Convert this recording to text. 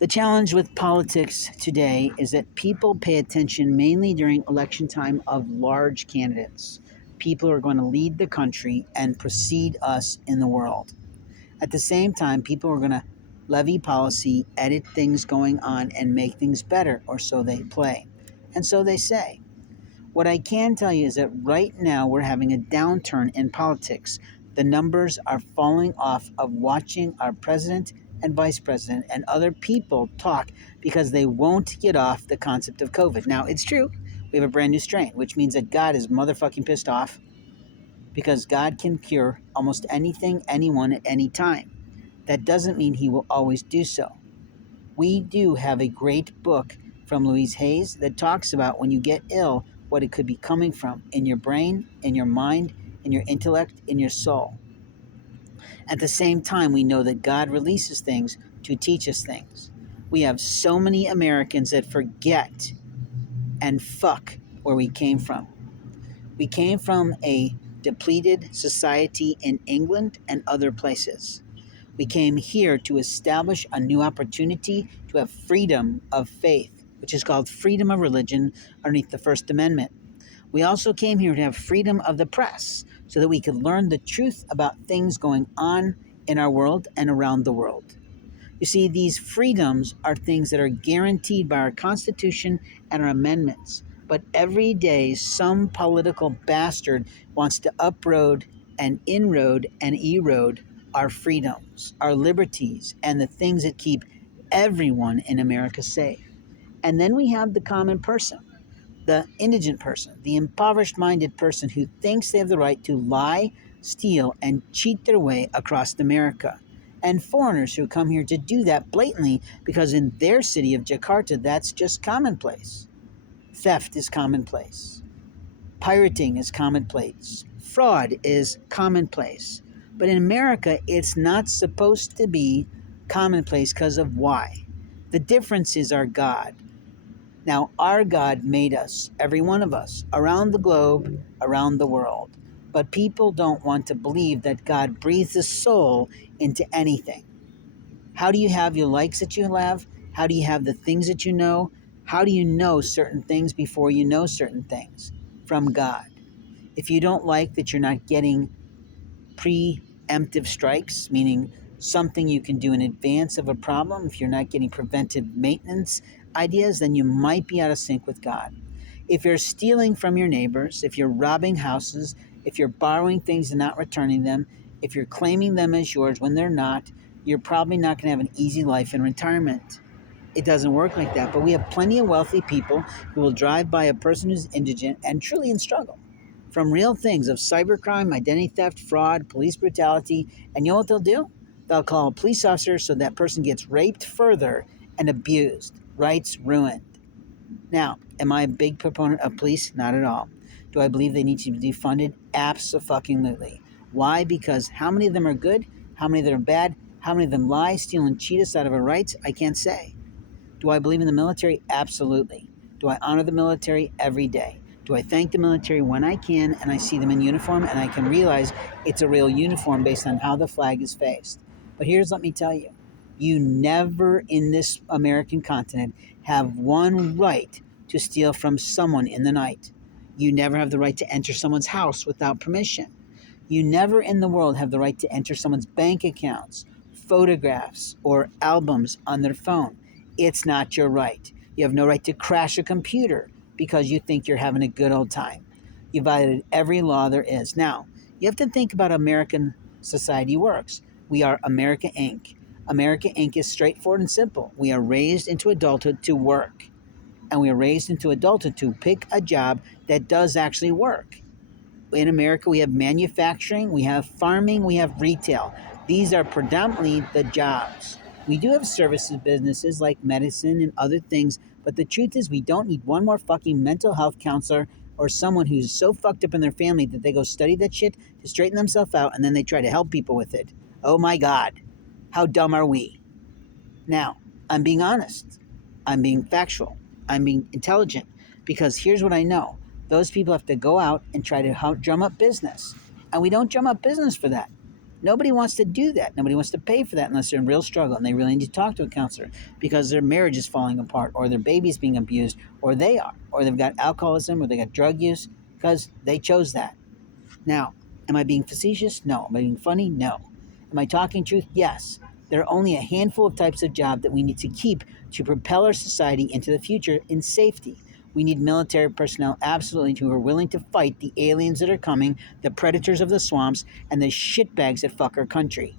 The challenge with politics today is that people pay attention mainly during election time of large candidates, people who are going to lead the country and precede us in the world. At the same time, people are going to levy policy, edit things going on, and make things better, or so they play. And so they say. What I can tell you is that right now we're having a downturn in politics. The numbers are falling off of watching our president and vice president and other people talk because they won't get off the concept of COVID. Now, it's true, we have a brand new strain, which means that God is motherfucking pissed off because God can cure almost anything, anyone at any time. That doesn't mean he will always do so. We do have a great book from Louise Hayes that talks about when you get ill, what it could be coming from in your brain, in your mind, in your intellect, in your soul. At the same time, we know that God releases things to teach us things. We have so many Americans that forget and fuck where we came from. We came from a depleted society in England and other places. We came here to establish a new opportunity to have freedom of faith, which is called freedom of religion underneath the First Amendment. We also came here to have freedom of the press so that we could learn the truth about things going on in our world and around the world. You see, these freedoms are things that are guaranteed by our Constitution and our amendments. But every day, some political bastard wants to uproad and inroad and erode our freedoms, our liberties, and the things that keep everyone in America safe. And then we have the common person, the indigent person, the impoverished minded person who thinks they have the right to lie, steal, and cheat their way across America. And foreigners who come here to do that blatantly because in their city of Jakarta, that's just commonplace. Theft is commonplace. Pirating is commonplace. Fraud is commonplace. But in America, it's not supposed to be commonplace because of why. The difference is our God. Now, our God made us, every one of us, around the globe, around the world. But people don't want to believe that God breathes a soul into anything. How do you have your likes that you have? How do you have the things that you know? How do you know certain things before you know certain things? From God. If you don't like that you're not getting preemptive strikes, meaning something you can do in advance of a problem, if you're not getting preventive maintenance ideas, then you might be out of sync with God. If you're stealing from your neighbors, if you're robbing houses, if you're borrowing things and not returning them, if you're claiming them as yours when they're not, you're probably not going to have an easy life in retirement. It doesn't work like that. But we have plenty of wealthy people who will drive by a person who's indigent and truly in struggle from real things of cybercrime, identity theft, fraud, police brutality. And you know what they'll do? They'll call a police officer so that person gets raped further and abused. Rights ruined. Now, am I a big proponent of police? Not at all. Do I believe they need to be defunded? Absolutely. Why? Because how many of them are good? How many of them are bad? How many of them lie, steal, and cheat us out of our rights? I can't say. Do I believe in the military? Absolutely. Do I honor the military? Every day. Do I thank the military when I can and I see them in uniform and I can realize it's a real uniform based on how the flag is faced? But let me tell you, you never in this American continent have one right to steal from someone in the night. You never have the right to enter someone's house without permission. You never in the world have the right to enter someone's bank accounts, photographs, or albums on their phone. It's not your right. You have no right to crash a computer because you think you're having a good old time. You violated every law there is. Now, you have to think about how American society works. We are America Inc. America Inc. is straightforward and simple. We are raised into adulthood to work. And we are raised into adulthood to pick a job that does actually work. In America, we have manufacturing, we have farming, we have retail. These are predominantly the jobs. We do have services businesses like medicine and other things, but the truth is we don't need one more fucking mental health counselor or someone who's so fucked up in their family that they go study that shit to straighten themselves out and then they try to help people with it. Oh my God. How dumb are we? Now, I'm being honest. I'm being factual. I'm being intelligent because here's what I know. Those people have to go out and try to drum up business. And we don't drum up business for that. Nobody wants to do that. Nobody wants to pay for that unless they're in real struggle and they really need to talk to a counselor because their marriage is falling apart or their baby's being abused or they are or they've got alcoholism or they got drug use because they chose that. Now, am I being facetious? No. Am I being funny? No. Am I talking truth? Yes. There are only a handful of types of job that we need to keep to propel our society into the future in safety. We need military personnel, absolutely, who are willing to fight the aliens that are coming, the predators of the swamps, and the shitbags that fuck our country.